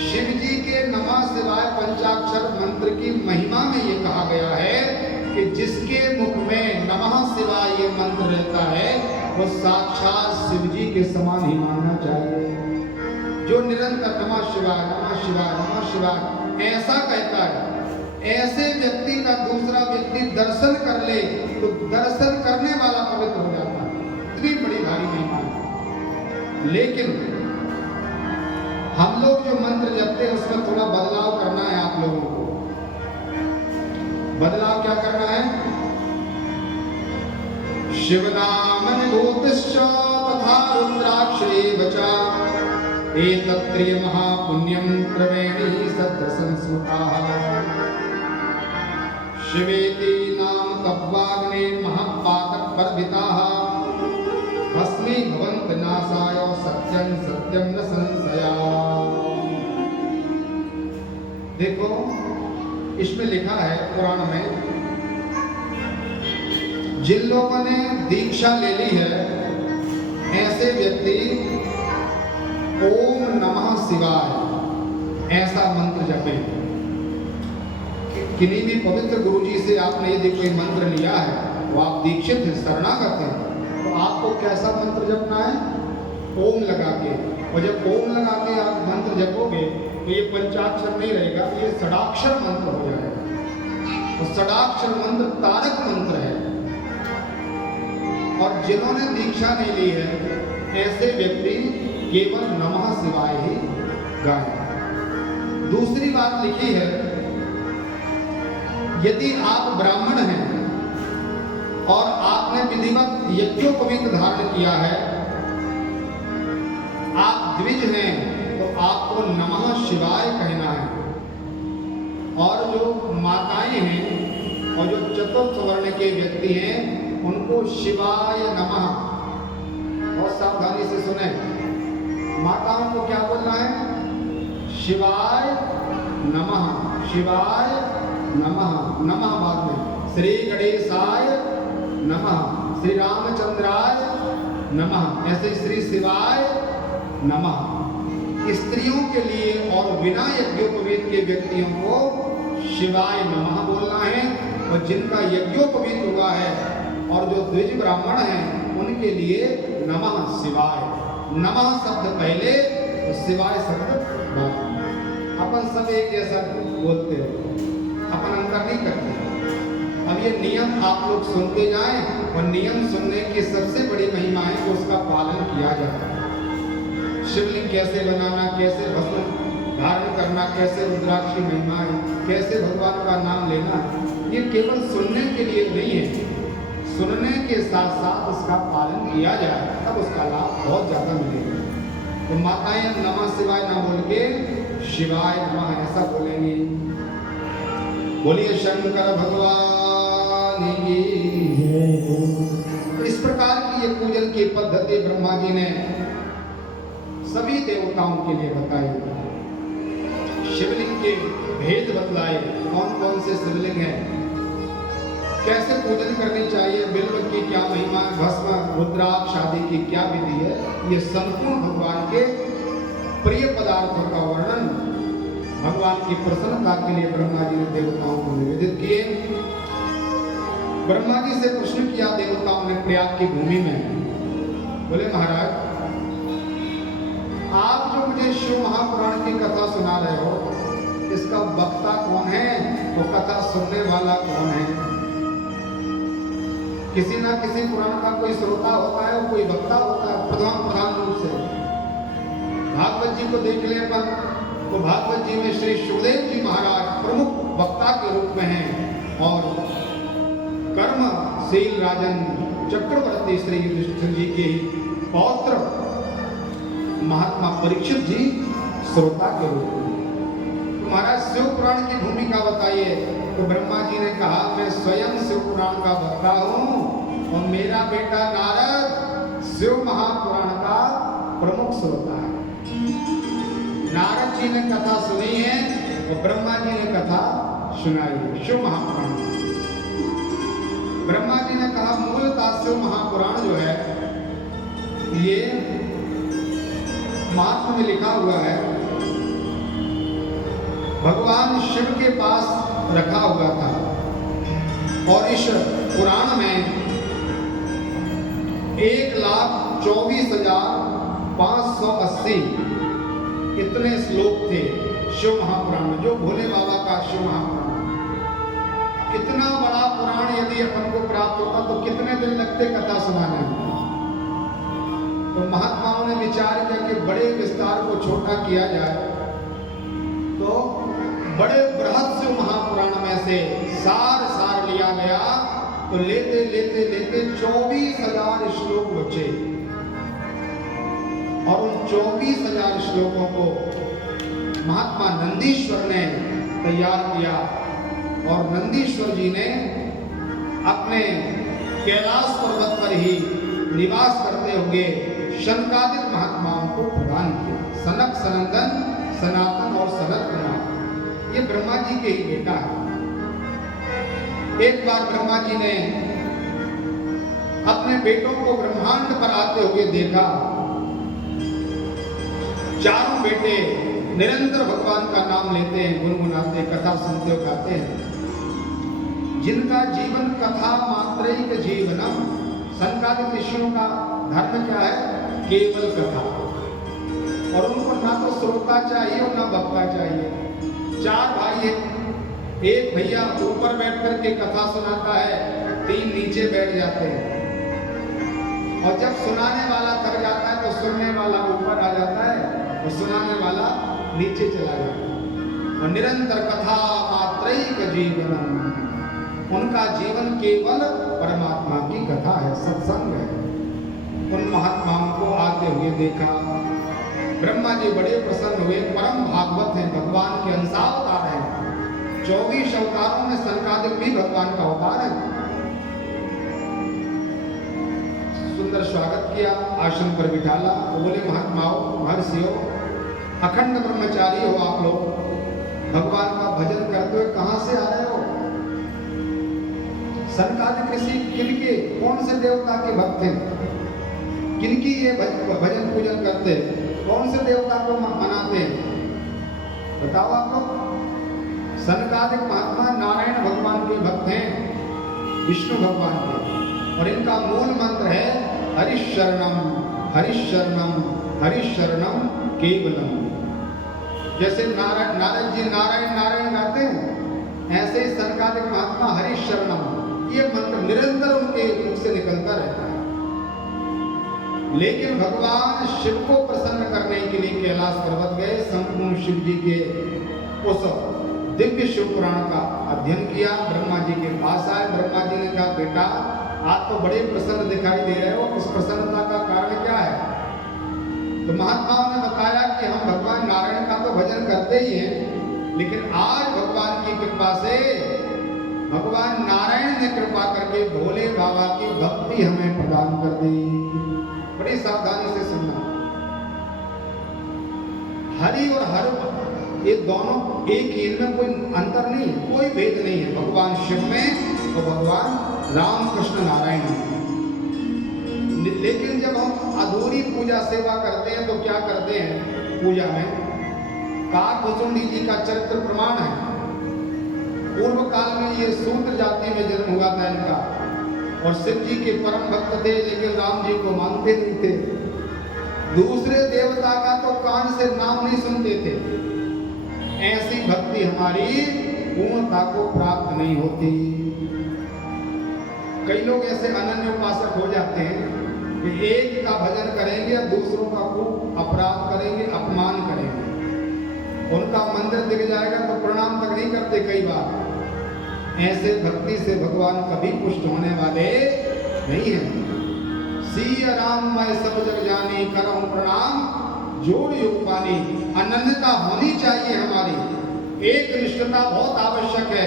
शिव जी के नमः शिवाय पंचाक्षर मंत्र की महिमा में ये कहा गया है कि जिसके मुख में नमः शिवाय ये मंत्र रहता है, वो साक्षात शिव जी के समान ही मानना चाहिए। जो निरंतर नमः शिवाय नमः शिवाय नमः शिवाय ऐसा कहता है, ऐसे व्यक्ति का दूसरा व्यक्ति दर्शन कर ले तो दर्शन करने वाला पवित्र हो जाता है। इतनी बड़ी भारी महिमा है। लेकिन हम लोग जो मंत्र जपते हैं उसमें थोड़ा बदलाव करना है। आप लोगों को बदलाव क्या करना है? शिवनाम विभूतिश्च तथा रुद्राक्षेव च एतत्त्रिय महापुण्यं क्रमेण सद्दर्शन स्मृताः। शिवेति नाम तप्वाग्ने महापातकपर्विताः भस्मी भवन्त नाशाय सत्यं सत्यं न संशयः। देखो इसमें लिखा है पुराण में, जिन लोगों ने दीक्षा ले ली है ऐसे व्यक्ति ओम नमः शिवाय ऐसा मंत्र जपे। किन्हीं भी पवित्र गुरुजी से आपने यदि कोई मंत्र लिया है, वो आप दीक्षित हैं, शरणागत हैं, तो आपको कैसा मंत्र जपना है? ओम लगा के। और जब ओम लगा के आप मंत्र जपोगे तो ये पंचाक्षर नहीं रहेगा, ये षडाक्षर मंत्र हो जाएगा। और षडाक्षर मंत्र तारक मंत्र है। और जिन्होंने दीक्षा नहीं ली है ऐसे व्यक्ति केवल नमः शिवाय ही गाएं। दूसरी बात लिखी है, यदि आप ब्राह्मण हैं और आपने विधिवत यज्ञोपवीत धारण किया है, आप द्विज हैं, तो आपको नमः शिवाय कहना है। और जो माताएं हैं और जो चतुर्थ वर्ण के व्यक्ति हैं, उनको शिवाय नमः। बहुत सावधानी से सुने। माताओं को क्या बोलना है? शिवाय नमः, शिवाय नमः। नमः बाद में श्री गणेशाय नमः, श्री रामचंद्राय नमः, ऐसे श्री शिवाय नमः। स्त्रियों के लिए और बिना यज्ञोपवीत के व्यक्तियों को शिवाय नमः बोलना है। और जिनका यज्ञोपवीत हुआ है और जो द्विज ब्राह्मण हैं उनके लिए नमः शिवाय। नमः शब्द पहले और शिवाय शब्द बाद। अपन सब एक जैसा बोलते हैं, अपन अंतर नहीं करते। अब ये नियम आप लोग सुनते जाएं और नियम सुनने की सबसे बड़ी महिमा है कि उसका पालन किया जाए। शिवलिंग कैसे बनाना, कैसे भस्म धारण करना, कैसे रुद्राक्ष की महिमा है, कैसे भगवान का नाम लेना है, ये केवल सुनने के लिए नहीं है। सुनने के साथ साथ उसका पालन किया जाए, तब उसका लाभ बहुत ज्यादा मिलेगा। तो माताएं नमः शिवाय ना बोल के शिवाय नमः ऐसा बोलेंगे। बोलिए शंकर भगवान की। इस प्रकार की ये पूजन की पद्धति ब्रह्मा जी ने सभी देवताओं के लिए बताई। शिवलिंग के भेद बतलाए, कौन कौन से शिवलिंग हैं, कैसे पूजन करनी चाहिए, बिल्व की क्या महिमा, भस्म रुद्राक्ष आदि की क्या विधि है, ये संपूर्ण भगवान के प्रिय पदार्थों का वर्णन भगवान की प्रसन्नता के लिए ब्रह्मा जी ने देवताओं को निवेदित किए। ब्रह्मा जी से प्रश्न किया देवताओं ने प्रयाग की भूमि में, बोले महाराज आप जो मुझे शिव महापुराण की कथा सुना रहे हो, इसका वक्ता कौन है, वो कथा सुनने वाला कौन है? किसी ना किसी पुराण का कोई श्रोता होता है, कोई वक्ता होता है, प्रधान रूप से। भागवत जी को देख ले पर तो भागवत जी में श्री सुखदेव जी महाराज प्रमुख वक्ता के रूप में हैं और कर्मशील राजन चक्रवर्ती श्री युधिष्ठिर जी के पौत्र महात्मा परीक्षित जी श्रोता के रूप में। तो महाराज शिव पुराण की भूमिका बताइए। तो ब्रह्मा जी ने कहा मैं स्वयं शिव पुराण का वक्ता हूँ और मेरा बेटा नारद शिव महापुराण का प्रमुख श्रोता है। नारद जी ने कथा सुनी है और ब्रह्मा जी ने कथा सुनाई है शिव महापुराण। ब्रह्मा जी ने कहा मूलतः शिव महापुराण जो है ये महात्मा में लिखा हुआ है, भगवान शिव के पास रखा हुआ था और इस पुराण में 1,24,580 इतने श्लोक थे शिव महापुराण में, जो भोले बाबा का शिव महापुराण। कितना बड़ा पुराण यदि अपन को प्राप्त होता तो कितने दिन लगते कथा सुनाने में। तो महात्माओं ने विचार किया कि बड़े विस्तार को छोटा किया जाए, तो बड़े बृहद शिव महापुराण में से सार लिया गया। तो लेते लेते लेते 24,000 श्लोक बचे और उन 24,000 श्लोकों को महात्मा नंदीश्वर ने तैयार किया और नंदीश्वर जी ने अपने कैलाश पर्वत पर ही निवास करते हुए शनकादिक महात्माओं को प्रदान किया। सनक, सनंदन, सनातन और सनत कुमार ये ब्रह्मा जी के ही बेटा है। एक बार ब्रह्मा जी ने अपने बेटों को ब्रह्मांड पर आते हुए देखा। चारों बेटे निरंतर भगवान का नाम लेते हैं, गुनगुनाते, कथा सुनते हो, गाते हैं, जिनका जीवन कथा मात्रैक जीवनम। सनकादिक ऋषियों का धर्म क्या है? केवल कथा। और उनको ना तो श्रोता चाहिए और ना वक्ता चाहिए। चार भाई हैं, एक भैया ऊपर बैठ करके कथा सुनाता है, 3 नीचे बैठ जाते हैं और जब सुनाने वाला थक जाता है तो सुनने वाला ऊपर आ जाता है और सुनाने वाला नीचे चला जाता है। और निरंतर कथा मात्रैक जीवनम, उनका जीवन केवल परमात्मा की कथा है, सत्संग है। उन महात्माओं को आते हुए देखा, ब्रह्मा जी बड़े प्रसन्न हुए। परम भागवत हैं, भगवान के अंशावतार हैं। 24 अवतारों में सनकादिक भी भगवान का अवतार है। सुंदर स्वागत किया, आश्रम पर बिठाला। तो बोले महात्माओं, महर्षियों, अखंड ब्रह्मचारी हो आप लोग, भगवान का भजन करते हुए कहां से आ रहे हो? सनकादिक ऋषि किनके, कौन से देवता के भक्त हैं? किनकी ये भजन पूजन करते, कौन से देवता को मनाते हैं? बताओ आप लोग। सनकादिक महात्मा नारायण भगवान के भक्त हैं, विष्णु भगवान के, और इनका मूल मंत्र है हरिशरणम हरिशरणम हरिशरणम केवलम। जैसे नारद जी नारायण नारायण गाते हैं, ऐसे ही सनकादिक महात्मा हरिशरणम ये मंत्र निरंतर उनके मुख से निकलता रहता है। लेकिन भगवान शिव को प्रसन्न करने के लिए कैलाश पर्वत गए, संपूर्ण शिव जी के उस दिव्य शिव पुराण का अध्ययन किया। ब्रह्मा जी के पास आए, ब्रह्मा जी ने कहा बेटा आप तो बड़े प्रसन्न दिखाई दे रहे हो, इस प्रसन्नता का कारण क्या है? तो महात्माओं ने बताया कि हम भगवान नारायण का तो भजन करते ही हैं, लेकिन आज भगवान की कृपा से भगवान नारायण ने कृपा करके भोले बाबा की भक्ति हमें प्रदान कर दी। बड़ी सावधानी से सुनना। हरि और ये दोनों एक ही, इनमें कोई अंतर नहीं है, कोई भेद नहीं है। भगवान शिव में और भगवान राम कृष्ण नारायण में। लेकिन जब हम अधूरी पूजा सेवा करते हैं तो क्या करते हैं पूजा में? काकभुचुंडी जी का चरित्र प्रमाण है। पूर्व काल में ये शूद्र जाति में जन्म हुआ था इनका, और शिव जी के परम भक्त थे, लेकिन राम जी को मानते नहीं थे। दूसरे देवता का तो कान से नाम नहीं सुनते थे। ऐसी भक्ति हमारी पूर्णता को प्राप्त नहीं होती। कई लोग ऐसे अनन्य उपासक हो जाते हैं कि एक का भजन करेंगे और दूसरों का खूब अपराध करेंगे, अपमान करेंगे। उनका मंदिर दिख जाएगा तो प्रणाम तक नहीं करते कई बार। ऐसे भक्ति से भगवान कभी पुष्ट होने वाले नहीं है। सिया राम मैं सब जग जानी, करऊं प्रणाम जोड़ युग पानी। अनन्यता होनी चाहिए हमारी, एक निष्ठता बहुत आवश्यक है।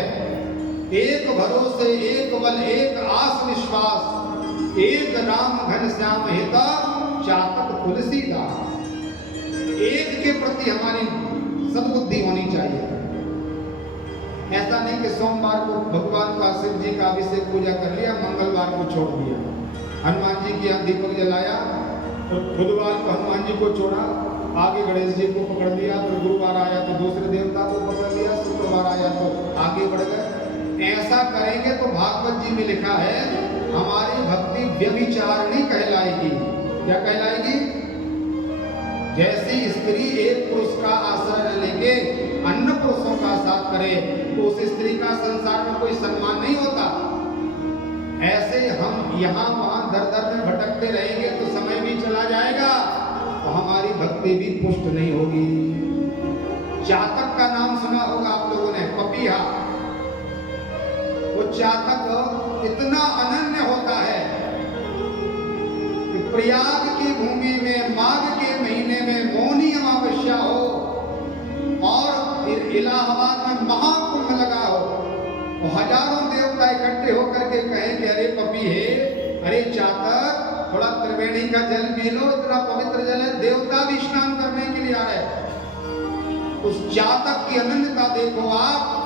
एक भरोसे, एक बल, एक आस विश्वास, एक राम घन श्याम हिता, चातक तुलसीदास। एक के प्रति हमारी सद्बुद्धि होनी चाहिए। ऐसा नहीं कि सोमवार को भगवान का शिव जी का अभिषेक पूजा कर लिया, मंगलवार को छोड़ दिया। हनुमान जी की यहाँ दीपक जलाया तो बुधवार को हनुमान जी को छोड़ा, आगे गणेश जी को पकड़ लिया, तो गुरुवार आया तो दूसरे देवता को पकड़ लिया, शुक्रवार आया तो आगे बढ़ गए। ऐसा करेंगे तो भागवत जी में लिखा है हमारी भक्ति व्यभिचारिणी कहलाएगी। क्या कहलाएगी? जैसी स्त्री एक पुरुष का आश्रय लेके अन्य पुरुषों का साथ करे तो उस स्त्री का संसार में कोई सम्मान नहीं होता। ऐसे हम यहाँ वहां दर दर में भटकते रहेंगे तो समय भी चला जाएगा तो हमारी भक्ति भी पुष्ट नहीं होगी। चातक का नाम सुना होगा आप लोगों ने, पपीहा। वो चातक इतना अनन्य होता है कि प्रयाग की भूमि में माघ के महीने में मौनी अमावस्या हो और इलाहाबाद में महाकुंभ लगा हो, तो हजारों देवता इकट्ठे होकर के कहें कि अरे पपी है, अरे चातक, थोड़ा त्रिवेणी का जल पी लो, इतना पवित्र जल है, देवता भी स्नान करने के लिए आ रहे। उस चातक की अनन्यता देखो आप।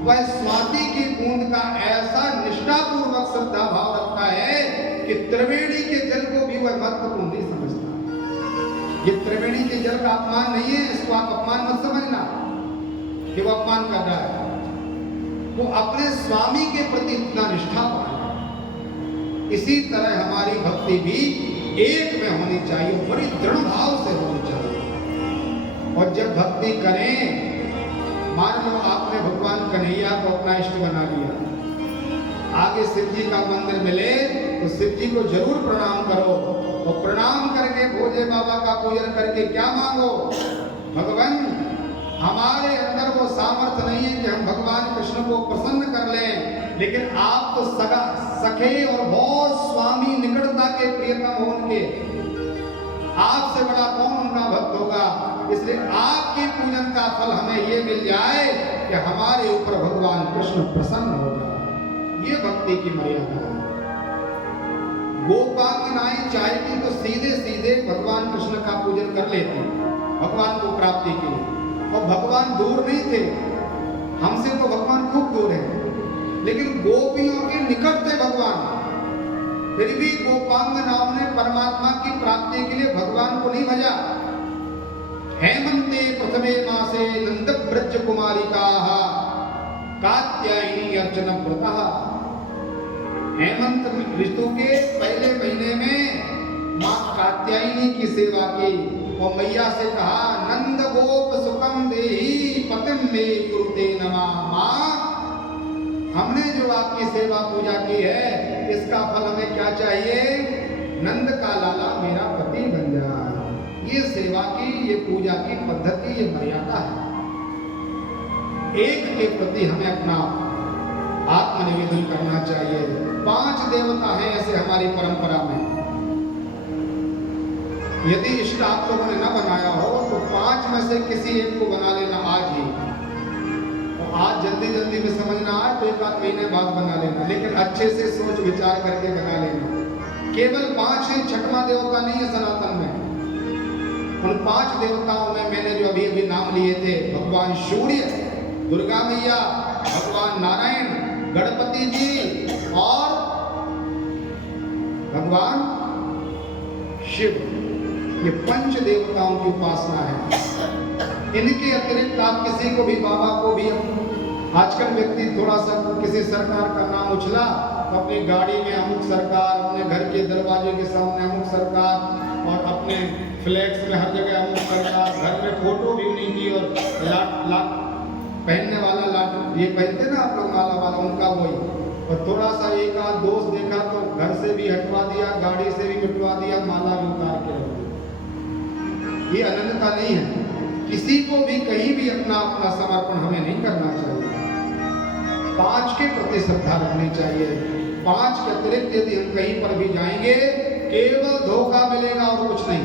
वह स्वाति की बूंद का ऐसा निष्ठापूर्वक श्रद्धा भाव रखता है कि त्रिवेणी के जल को भी वह महत्वपूर्ण नहीं समझता। ये त्रिवेणी के जल का अपमान नहीं है, इसको आप अपमान मत समझना कि वो अपमान कर रहा है। वो अपने स्वामी के प्रति इतना निष्ठावान है। इसी तरह हमारी भक्ति भी एक में होनी चाहिए, बड़ी दृढ़ भाव से होनी चाहिए। और जब भक्ति करें, मान लो आपने भगवान कन्हैया को अपना इष्ट बना लिया, आगे शिव जी का मंदिर मिले तो शिव जी को जरूर प्रणाम करो, और प्रणाम करके भोले बाबा का पूजन करके क्या मांगो? भगवान, हमारे अंदर वो सामर्थ्य नहीं है कि हम भगवान कृष्ण को प्रसन्न कर लें, लेकिन आप तो सखे और बहुत स्वामी निकटता के प्रियतम हो उनके, आपसे बड़ा कौन उनका भक्त होगा। इसलिए आपके पूजन का फल हमें ये मिल जाए कि हमारे ऊपर भगवान कृष्ण प्रसन्न हो जाए। ये भक्ति की मर्यादा है। गोपांगनाएं चाहती तो सीधे सीधे भगवान कृष्ण का पूजन कर लेती भगवान को प्राप्ति के लिए, और भगवान दूर नहीं थे, हमसे तो भगवान खूब दूर है, लेकिन गोपियों के निकट थे भगवान। फिर भी गोपांगनाओं ने परमात्मा की प्राप्ति के लिए भगवान को नहीं भजा। हेमंते प्रथमे मासे नंद ब्रज कुमारिकाः कात्यायनी अर्चन व्रतः। हेमंत ऋतु के पहले महीने में मां कात्यायनी की सेवा की और मैया से कहा, नंद गोप सुखम देहि पतिम मे कुरुते नमः। मां, हमने जो आपकी सेवा पूजा की है, इसका फल हमें क्या चाहिए? नंद का लाला मेरा पति बन जाए। ये सेवा की, ये पूजा की पद्धति, ये मर्यादा है। एक के प्रति हमें अपना आत्मनिवेदन करना चाहिए। 5 देवता हैं ऐसे हमारी परंपरा में। यदि इष्ट आप लोगों ने न बनाया हो तो 5 में से किसी एक को बना लेना आज ही। और आज जल्दी जल्दी में समझना आए तो 1 आध महीने बाद बना लेना, लेकिन अच्छे से सोच विचार करके बना लेना। केवल 5 ही, 6वां देवता नहीं है सनातन में। उन 5 देवताओं में मैंने जो अभी अभी नाम लिए थे, भगवान सूर्य, दुर्गा मैया, भगवान नारायण, गणपति जी और भगवान शिव, ये 5 देवताओं की उपासना है। इनके अतिरिक्त आप किसी को भी, बाबा को भी, आजकल व्यक्ति थोड़ा सा किसी सरकार का नाम उछला तो अपनी गाड़ी में अमुक सरकार, अपने घर के दरवाजे के सामने अमुक सरकार, और अपने फ्लैक्स में हर जगह अमुक सरकार, घर में फोटो भी उन्हीं की, और लाट पहनने वाला लाट, ये पहनते ना आप लोग माला वाला, उनका वही। और थोड़ा सा एक आध दोस्त देखा तो घर से भी हटवा दिया, गाड़ी से भी मिटवा दिया, माला भी उतार के रख दी। ये अनन्यता नहीं है। किसी को भी कहीं भी अपना अपना समर्पण हमें नहीं करना चाहिए। 5 के प्रति श्रद्धा रखनी चाहिए। 5 के अतिरिक्त यदि हम कहीं पर भी जाएंगे, केवल धोखा मिलेगा और कुछ नहीं।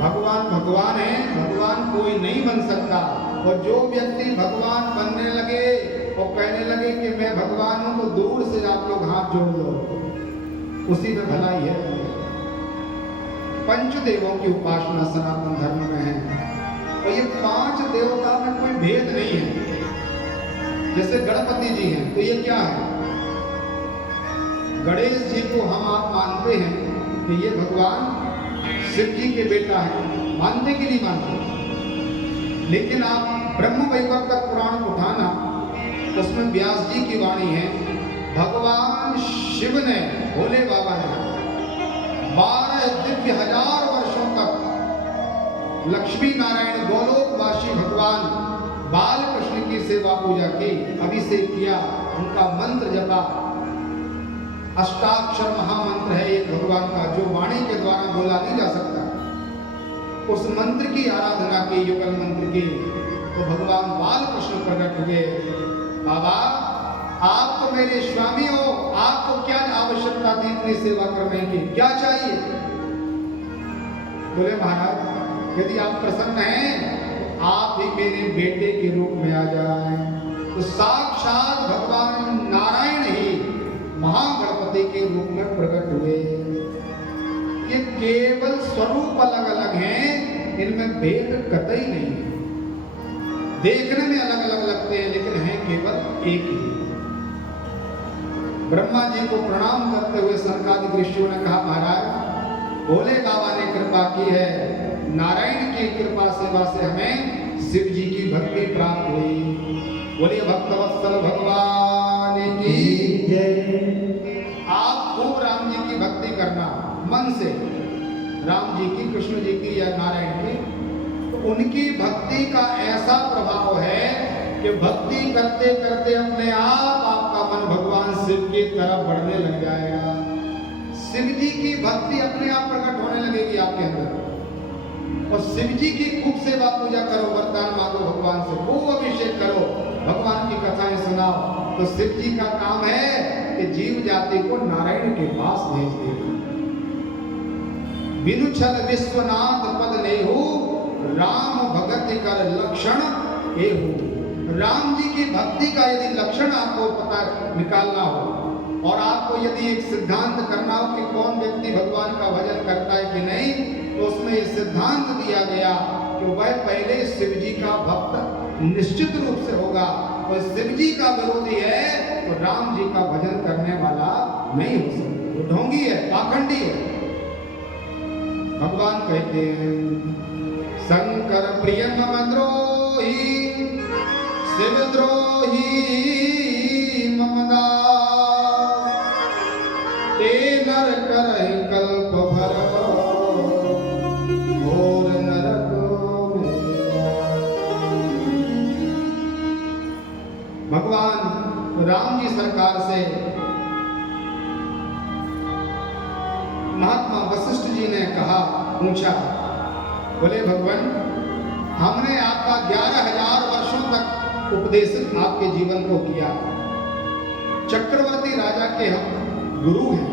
भगवान भगवान है, भगवान कोई नहीं बन सकता। और जो व्यक्ति भगवान बनने लगे और कहने लगे कि मैं भगवान हूं, तो दूर से आप लोग हाथ जोड़ लो, उसी में भलाई है। पंचदेवों की उपासना सनातन धर्म में है, और ये 5 देवता में कोई भेद नहीं है। जैसे गणपति जी हैं, तो ये क्या है? गणेश जी को हम आप मानते हैं कि ये भगवान शिव जी के बेटा है, मानते कि नहीं मानते? लेकिन आप ब्रह्म वैवर्तक पुराण उठाना, उसमें व्यास जी की वाणी है, भगवान शिव ने, भोले बाबा ने 12 दिव्य हजार वर्षों तक लक्ष्मी नारायण गोलोकवासी भगवान बाल कृष्ण की सेवा पूजा की, अभिषेक किया, उनका मंत्र जपा। अष्टाक्षर महामंत्र है एक भगवान का, जो वाणी के द्वारा बोला नहीं जा सकता। उस मंत्र की आराधना की, युगल मंत्र की, तो भगवान बाल कृष्ण प्रकट हुए। बाबा, आप तो मेरे स्वामी हो, आपको क्या आवश्यकता थी इतनी सेवा करने की, क्या चाहिए? बोले महाराज, यदि आप प्रसन्न हैं तो आप भी मेरे बेटे के रूप में आ जाएं। तो साक्षात भगवान नारायण ही महागणपति के रूप में प्रकट हुए। ये केवल स्वरूप अलग अलग हैं, इनमें भेद कतई नहीं है। देखने में अलग अलग लगते हैं, लेकिन हैं केवल एक ही। ब्रह्मा जी को प्रणाम करते हुए सनकादिक ऋषियों ने कहा, महाराज भोले बाबा ने कृपा की है, नारायण की कृपा सेवा से हमें शिव जी की भक्ति प्राप्त हुई। बोलिए भक्तवत्सल भगवान की जय। आप खूब राम जी की भक्ति करना मन से, राम जी की, कृष्ण जी की या नारायण की, तो उनकी भक्ति का ऐसा प्रभाव है कि भक्ति करते करते अपने आप आपका मन भगवान शिव की तरफ बढ़ने लग जाएगा। शिव जी की भक्ति अपने आप प्रकट होने लगेगी आपके अंदर। और शिव जी की खूब सेवा पूजा करो, वरदान मांगो भगवान से, खूब अभिषेक करो, भगवान की कथाएं सुनाओ, तो शिव जी का काम है कि जीव जाति को नारायण के पास भेज देगा। बिनु छल विश्वनाथ पद लेहु, राम भगति कर लक्षण एहु। राम जी की भक्ति का यदि लक्षण आपको पता निकालना हो, और आपको यदि एक सिद्धांत करना हो कि कौन व्यक्ति भगवान का भजन करता है कि नहीं, तो उसमें यह सिद्धांत दिया गया कि वह पहले शिव जी का भक्त निश्चित रूप से होगा। और शिव जी का विरोधी है तो राम जी का भजन करने वाला नहीं हो सकता, वो ढोंगी है, पाखंडी है। भगवान कहते हैं, शंकर प्रिय मम द्रोही, शिव द्रोही मम दास, ते नर करहि कल्प भर, घोर नरक में। भगवान राम जी सरकार से महात्मा वशिष्ठ जी ने कहा, पूछा, बोले भगवान, हमने आपका 11,000 वर्षों तक उपदेशित आपके जीवन को किया। चक्रवर्ती राजा के हम गुरु हैं,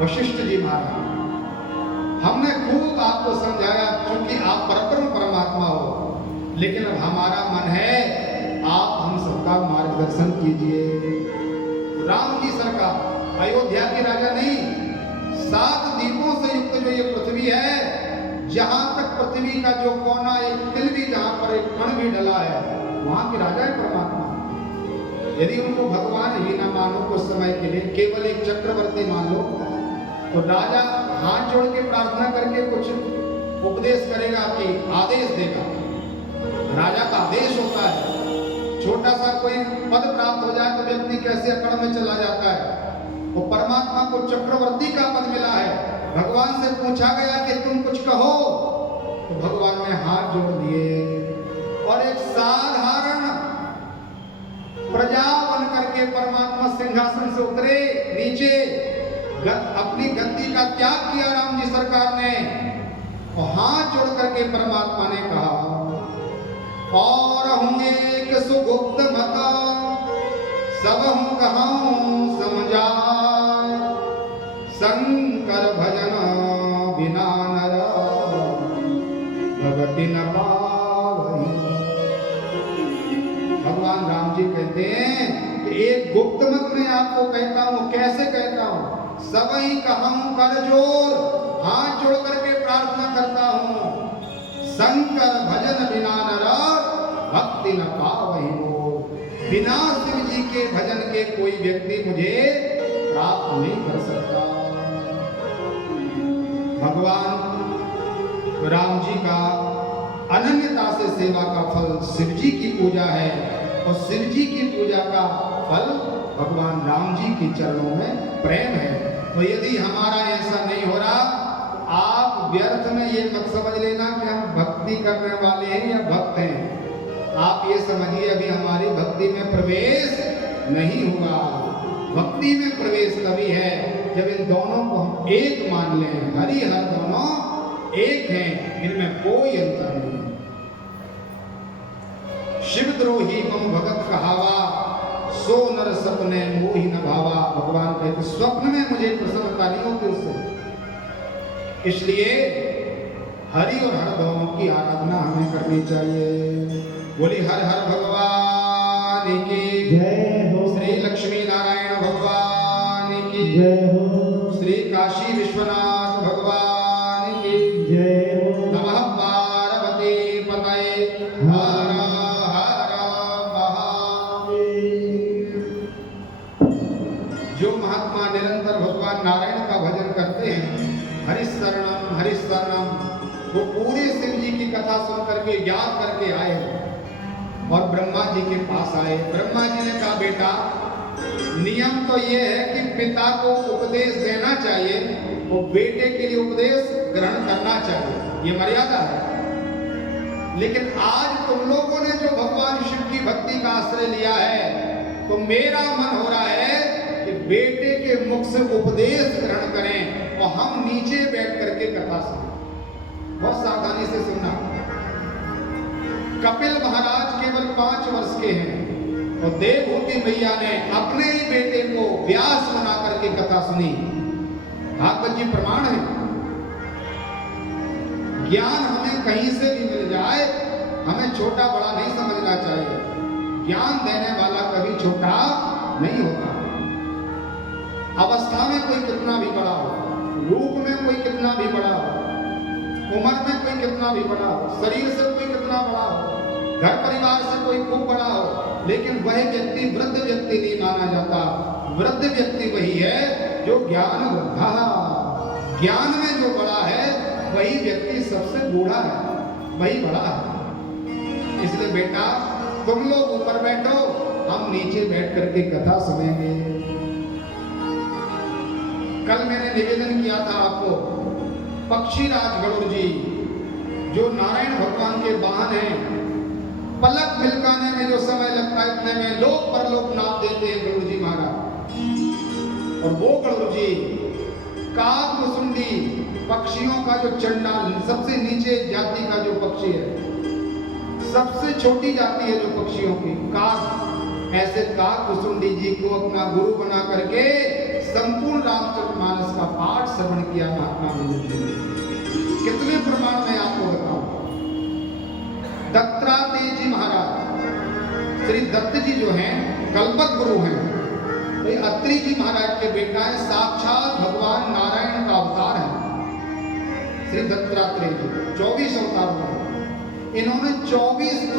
वशिष्ठ जी महाराज। हमने खूब आपको समझाया, क्योंकि आप परब्रह्म परमात्मा हो। लेकिन अब हमारा मन है, आप हम सबका मार्गदर्शन कीजिए। राम जी सरकार, अयोध्या के राजा नहीं, 7 द्वीपों से युक्त जो ये पृथ्वी है, जहां तक पृथ्वी का जो कोना, एक तिल भी जहां पर एक कण भी डला है, वहां के राजा है परमात्मा। यदि उनको भगवान ही ना मानो कुछ समय के लिए, केवल एक चक्रवर्ती मान लो, तो राजा हाथ जोड़ के प्रार्थना करके कुछ उपदेश करेगा कि आदेश देगा। राजा का आदेश होता है। छोटा सा कोई पद प्राप्त हो जाए तो व्यक्ति कैसे अकड़ में चला जाता है। वो परमात्मा को चक्रवर्ती का पद मिला है। भगवान से पूछा गया कि तुम कुछ कहो, तो भगवान ने हाथ जोड़ दिए और एक साधारण प्रजा बन करके परमात्मा सिंहासन से उतरे नीचे, अपनी गद्दी का त्याग किया राम जी सरकार ने, और हाथ जोड़ करके परमात्मा ने कहा, और हूँ एक सुगुप्त मता, सब हूँ कहूँ समझाए, शंकर भजन बिना नर भगति न पावई। भगवान राम जी कहते हैं कि एक गुप्त मत में आपको कहता हूँ। कैसे कहता हूँ? सब ही कहूँ कर जोर, हाथ जोड़ करके प्रार्थना करता हूँ, शंकर भजन बिना नर भक्ति न पावई मोर। बिना शिव जी के भजन के कोई व्यक्ति मुझे प्राप्त नहीं कर सकता। भगवान राम जी का अनन्यता से सेवा का फल शिव जी की पूजा है, और शिव जी की पूजा का फल भगवान राम जी के चरणों में प्रेम है। तो यदि हमारा ऐसा नहीं हो रहा, आप व्यर्थ में ये मत समझ लेना कि हम भक्ति करने वाले हैं या भक्त हैं। आप ये समझिए अभी हमारी भक्ति में प्रवेश नहीं हुआ। भक्ति में प्रवेश तभी है जब इन दोनों को हम एक मान लें। हरि हर दोनों एक हैं, इनमें कोई अंतर नहीं। शिव द्रोही मम भगत कहावा, सो नर सपने मोहि न भावा। भगवान कहते स्वप्न में मुझे प्रसन्नता नहीं होती उससे, इसलिए हरि और हर दोनों की आराधना हमें करनी चाहिए। बोली हर हर भगवान की जय हो। श्री लक्ष्मी नारायण भगवान की जय हो। श्री काशी विश्वनाथ भगवान की जय हो। नमः पार्वती पतये हर हर महादेव। जो महात्मा निरंतर भगवान नारायण का भजन करते हैं, हरि शरणम, वो पूरे शिव जी की कथा सुन करके याद करके आए और ब्रह्मा जी के पास आए। ब्रह्मा जी ने कहा, बेटा नियम तो ये है कि पिता को उपदेश देना चाहिए, वो बेटे के लिए उपदेश ग्रहण करना चाहिए, ये मर्यादा है। लेकिन आज तुम लोगों ने जो भगवान शिव की भक्ति का आश्रय लिया है, तो मेरा मन हो रहा है कि बेटे के मुख से उपदेश ग्रहण करें और हम नीचे बैठ करके कथा सुनें। बहुत सावधानी से सुनना। कपिल महाराज केवल 5 वर्ष के हैं और देवहूति मैया ने अपने ही बेटे को व्यास बना करके कथा सुनी। भागवत जी प्रमाण है। ज्ञान हमें कहीं से भी मिल जाए, हमें छोटा बड़ा नहीं समझना चाहिए। ज्ञान देने वाला कभी छोटा नहीं होता। अवस्था में कोई कितना भी बड़ा हो, रूप में कोई कितना भी बड़ा हो, उम्र में कोई कितना भी बड़ा हो, शरीर से कोई कितना बड़ा हो, घर परिवार से कोई खूब बड़ा हो, लेकिन वह व्यक्ति वृद्ध व्यक्ति नहीं माना जाता। वृद्ध व्यक्ति वही है जो ज्ञान वृद्धा, ज्ञान में जो बड़ा है वही व्यक्ति सबसे बूढ़ा है, वही बड़ा है। इसलिए बेटा तुम लोग ऊपर बैठो, हम नीचे बैठ करके कथा सुनेंगे। कल मैंने निवेदन किया था आपको, पक्षीराज गरुड़ जी जो नारायण भगवान के वाहन हैं, पलक मिलकाने में जो समय लगता है इतने में लोक परलोक नाप देते हैं गरुड़ जी महाराज। और वो गरुड़ जी काकमुसुंडी पक्षियों का जो चंडाल, सबसे नीचे जाति का जो पक्षी है, सबसे छोटी जाति है जो पक्षियों की, काक, ऐसे काकमुसुंडी जी को अपना गुरु बना करके संपूर्ण रामचरितमानस का पाठ श्रवण किया महात्मा बुद्ध जी ने। कितने प्रमाण में आपको बताऊं। दत्तात्रेय जी महाराज, श्री दत्त जी जो हैं कल्पक गुरु हैं, तो अत्रि जी महाराज के बेटा है, साक्षात भगवान नारायण का अवतार है। श्री दत्तात्रेय जी 24 अवतारों में इन्होंने 24